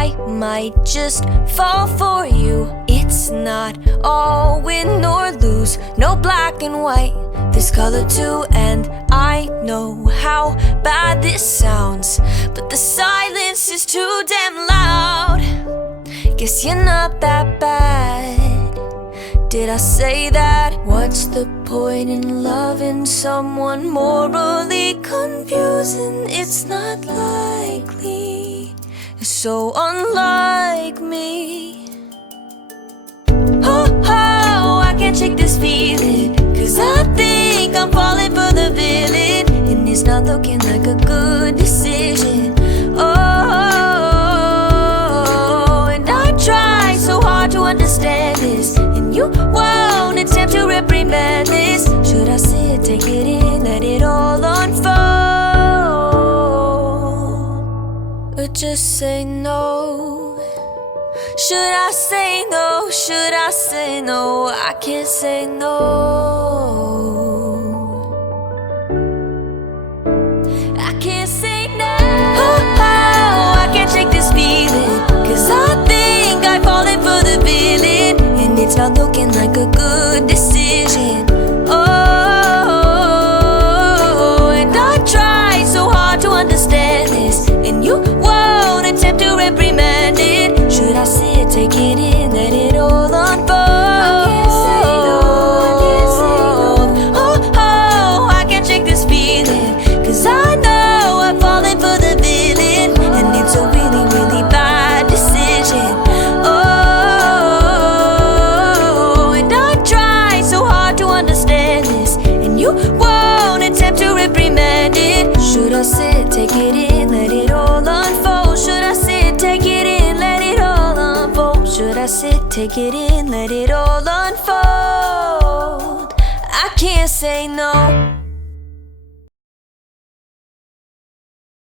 I might just fall for you. It's not all win nor lose, no black and white, there's color too. And I know how bad this sounds, but the silence is too damn loud. Guess you're not that bad. Did I say that? What's the point in loving someone morally confusing? It's not likely, it's so unlike me. Oh, oh, I can't shake this feeling, 'cause I think I'm falling for the villain, and it's not looking like a good decision. Oh, and I try so hard to understand this, and you won't attempt to reprimand this. Should I say it, take it in, let it all unfold, or just say no? Should I say no? Should I say no? I can't say no. I can't say no. Oh, oh, I can't shake this feeling, 'cause I think I've fallen for the villain, and it's not looking like a good decision. Oh, and I try so hard to understand this, and you won't attempt to reprimand it. Should I say it, take it in, let it all unfold? I can't say no, I can't say no. Oh, oh, I can't shake this feeling, 'cause I know I've fallen for the villain, and it's a really, really bad decision. Oh, and I try so hard to understand this, and you won't attempt to reprimand it. Should I say it, take it in, let it all unfold? Should I say it, take it in, let it all unfold? Should I sit, take it in, let it all unfold? I can't say no.